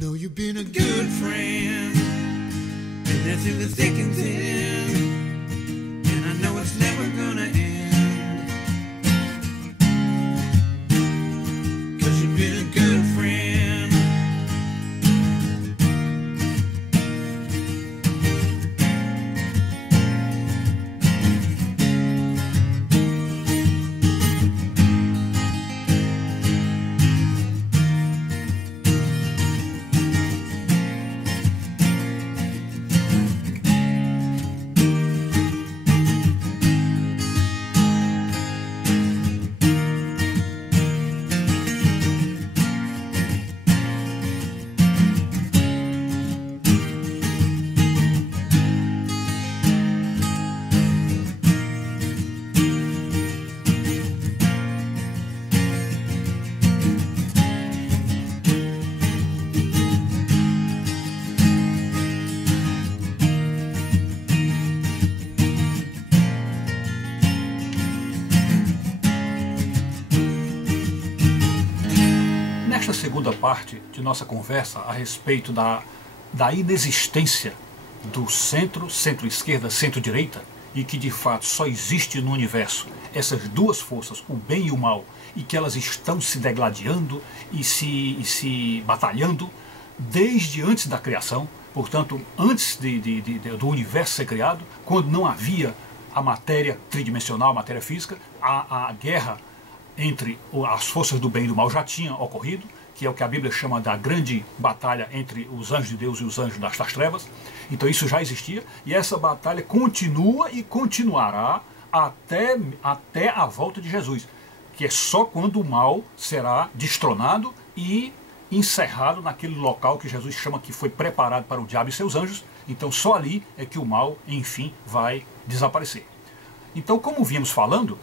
Know you've been a good friend, and that's in the thick and thin, and I know it's never gonna end, 'cause you've been a good friend. Nesta segunda parte de nossa conversa a respeito da inexistência do centro, centro-esquerda, centro-direita, e que de fato só existe no universo essas duas forças, o bem e o mal, e que elas estão se degladiando e se batalhando desde antes da criação, portanto, antes do universo ser criado, quando não havia a matéria tridimensional, a matéria física, a guerra entre as forças do bem e do mal já tinha ocorrido, que é o que a Bíblia chama da grande batalha entre os anjos de Deus e os anjos das trevas. Então isso já existia, e essa batalha continua e continuará até a volta de Jesus, que é só quando o mal será destronado e encerrado naquele local que Jesus chama que foi preparado para o diabo e seus anjos. Então só ali é que o mal, enfim, vai desaparecer. Então, como vínhamos falando,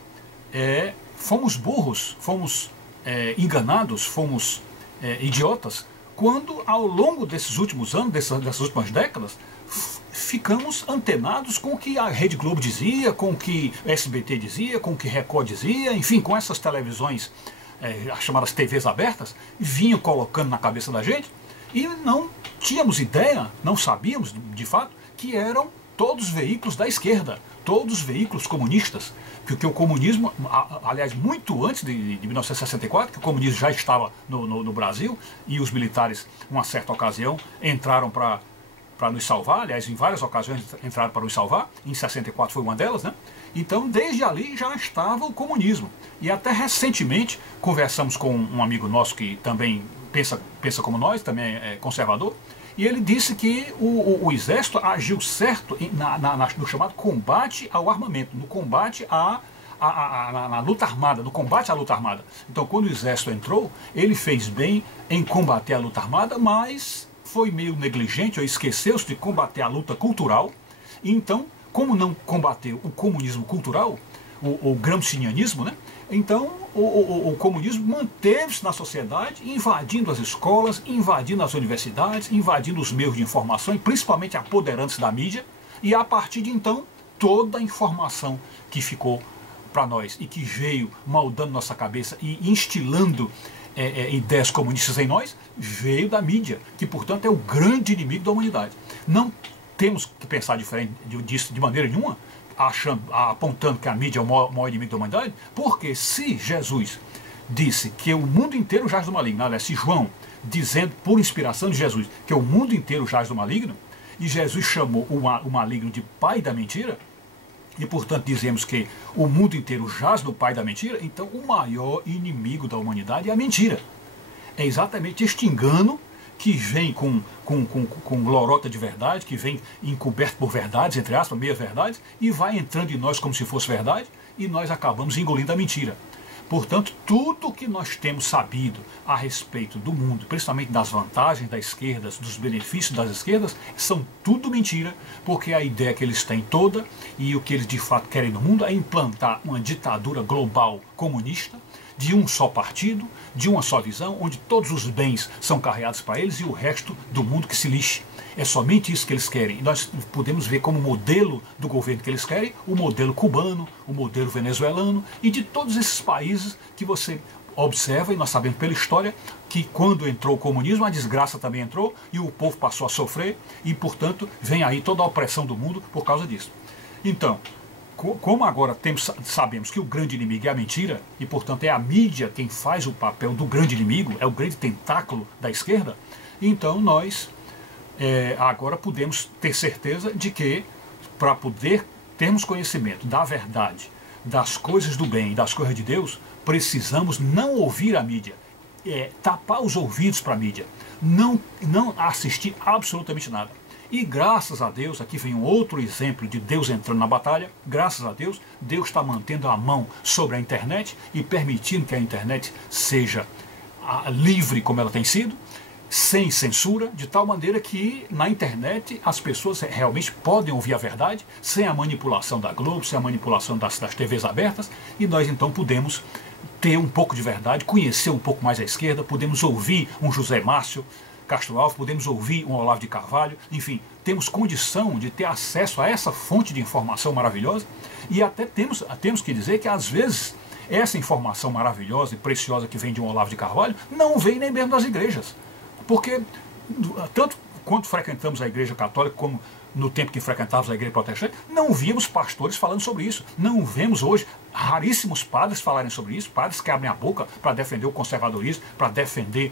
fomos burros, fomos enganados, fomos idiotas, quando ao longo desses últimos anos, dessas últimas décadas, ficamos antenados com o que a Rede Globo dizia, com o que SBT dizia, com o que Record dizia, enfim, com essas televisões, as chamadas TVs abertas, vinham colocando na cabeça da gente, e não tínhamos ideia, não sabíamos de fato, que eram todos veículos da esquerda, todos veículos comunistas, porque o comunismo, aliás, muito antes de 1964, que o comunismo já estava no Brasil, e os militares, numa certa ocasião, entraram para nos salvar, aliás, em várias ocasiões entraram para nos salvar, em 64 foi uma delas, né? Então, desde ali já estava o comunismo. E até recentemente, conversamos com um amigo nosso que também pensa como nós, também é conservador, e ele disse que o exército agiu certo no chamado combate ao armamento, no combate na luta armada, no combate à luta armada. Então, quando o exército entrou, ele fez bem em combater a luta armada, mas foi meio negligente, ou esqueceu-se de combater a luta cultural. E então, como não combateu o comunismo cultural, o gramscianismo, né? Então o comunismo manteve-se na sociedade, invadindo as escolas, invadindo as universidades, invadindo os meios de informação, e principalmente apoderando-se da mídia, e a partir de então, toda a informação que ficou para nós e que veio moldando nossa cabeça e instilando ideias comunistas em nós, veio da mídia, que portanto é o grande inimigo da humanidade. Não temos que pensar diferente disso de maneira nenhuma, apontando que a mídia é o maior inimigo da humanidade, porque se Jesus disse que o mundo inteiro jaz do maligno, aliás, se João, dizendo por inspiração de Jesus que o mundo inteiro jaz do maligno, e Jesus chamou o maligno de pai da mentira, e portanto dizemos que o mundo inteiro jaz do pai da mentira, então o maior inimigo da humanidade é a mentira. É exatamente este engano que vem com lorota de verdade, que vem encoberto por verdades, entre aspas, meias verdades, e vai entrando em nós como se fosse verdade, e nós acabamos engolindo a mentira. Portanto, tudo que nós temos sabido a respeito do mundo, principalmente das vantagens da esquerda, dos benefícios das esquerdas, são tudo mentira, porque a ideia que eles têm toda, e o que eles de fato querem no mundo, é implantar uma ditadura global comunista, de um só partido, de uma só visão, onde todos os bens são carreados para eles e o resto do mundo que se lixe. É somente isso que eles querem. E nós podemos ver como modelo do governo que eles querem o modelo cubano, o modelo venezuelano e de todos esses países que você observa, e nós sabemos pela história, que quando entrou o comunismo, a desgraça também entrou, e o povo passou a sofrer, e, portanto, vem aí toda a opressão do mundo por causa disso. Então, como agora sabemos que o grande inimigo é a mentira, e, portanto, é a mídia quem faz o papel do grande inimigo, é o grande tentáculo da esquerda, então nós agora podemos ter certeza de que, para poder termos conhecimento da verdade, das coisas do bem e das coisas de Deus, precisamos não ouvir a mídia, tapar os ouvidos para a mídia, não assistir absolutamente nada. E graças a Deus, aqui vem um outro exemplo de Deus entrando na batalha, graças a Deus, Deus está mantendo a mão sobre a internet e permitindo que a internet seja livre como ela tem sido, sem censura, de tal maneira que na internet as pessoas realmente podem ouvir a verdade, sem a manipulação da Globo, sem a manipulação das TVs abertas, e nós então podemos ter um pouco de verdade, conhecer um pouco mais a esquerda, podemos ouvir um José Márcio Castro Alves, podemos ouvir um Olavo de Carvalho, enfim, temos condição de ter acesso a essa fonte de informação maravilhosa, e até temos que dizer que às vezes essa informação maravilhosa e preciosa que vem de um Olavo de Carvalho não vem nem mesmo das igrejas, porque tanto quanto frequentamos a igreja católica como no tempo que frequentávamos a igreja protestante, não víamos pastores falando sobre isso. Não vemos hoje raríssimos padres falarem sobre isso, padres que abrem a boca para defender o conservadorismo, para defender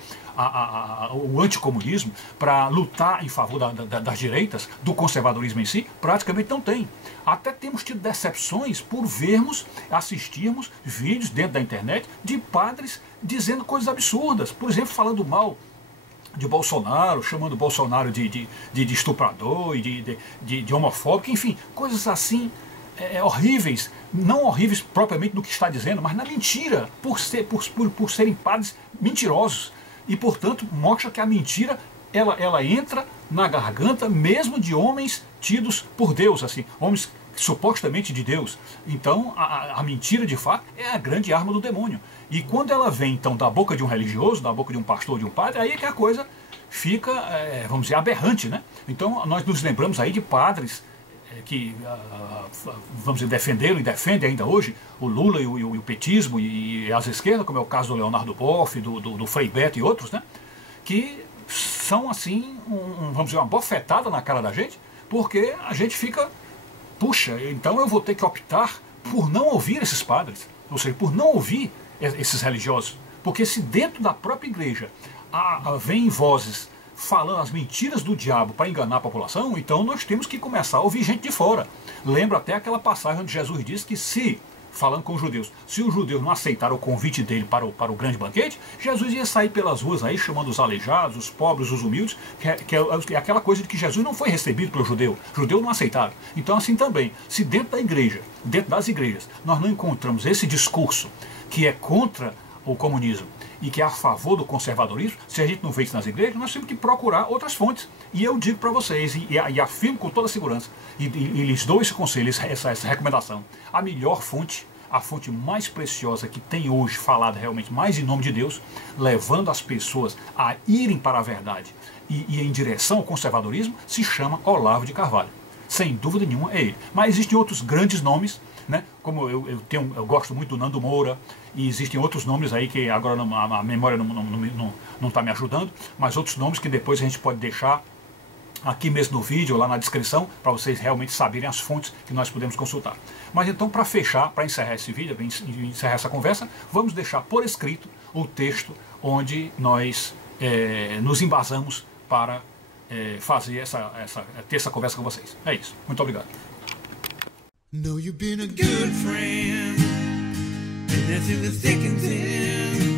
o anticomunismo, para lutar em favor das direitas, do conservadorismo em si, praticamente não tem. Até temos tido decepções por assistirmos vídeos dentro da internet de padres dizendo coisas absurdas, por exemplo, falando mal de Bolsonaro, chamando Bolsonaro de estuprador e de homofóbico, enfim, coisas assim horríveis, não horríveis propriamente no que está dizendo, mas na mentira, por serem padres mentirosos. E, portanto, mostra que a mentira ela entra na garganta mesmo de homens tidos por Deus, assim, homens supostamente de Deus. Então a mentira de fato é a grande arma do demônio, e quando ela vem então da boca de um religioso, da boca de um pastor, de um padre, aí é que a coisa fica, vamos dizer, aberrante, né? Então nós nos lembramos aí de padres que, vamos dizer, defenderam e defendem ainda hoje o Lula e o petismo e as esquerdas, como é o caso do Leonardo Boff, do Frei Beto e outros, né? Que são assim, vamos dizer, uma bofetada na cara da gente, porque a gente fica, puxa, então eu vou ter que optar por não ouvir esses padres, ou seja, por não ouvir esses religiosos, porque se dentro da própria igreja vem vozes falando as mentiras do diabo para enganar a população, então nós temos que começar a ouvir gente de fora. Lembra até aquela passagem onde Jesus disse que falando com os judeus, se os judeus não aceitaram o convite dele para o grande banquete, Jesus ia sair pelas ruas aí chamando os aleijados, os pobres, os humildes, que é aquela coisa de que Jesus não foi recebido pelo judeu, os judeus não aceitaram. Então assim também, se dentro da igreja, dentro das igrejas, nós não encontramos esse discurso que é contra o comunismo e que é a favor do conservadorismo, se a gente não vê isso nas igrejas, nós temos que procurar outras fontes. E eu digo para vocês, e afirmo com toda segurança, e lhes dou esse conselho, essa recomendação, a melhor fonte, a fonte mais preciosa que tem hoje falado realmente mais em nome de Deus, levando as pessoas a irem para a verdade e em direção ao conservadorismo, se chama Olavo de Carvalho. Sem dúvida nenhuma é ele. Mas existem outros grandes nomes, né? Como eu gosto muito do Nando Moura, e existem outros nomes aí que agora a memória não está me ajudando, mas outros nomes que depois a gente pode deixar aqui mesmo no vídeo, lá na descrição, para vocês realmente saberem as fontes que nós podemos consultar. Mas então, para fechar, para encerrar esse vídeo, para encerrar essa conversa, vamos deixar por escrito o texto onde nós nos embasamos para fazer ter essa conversa com vocês. É isso. Muito obrigado. Know you've been a good friend, and that's in the thick and thin.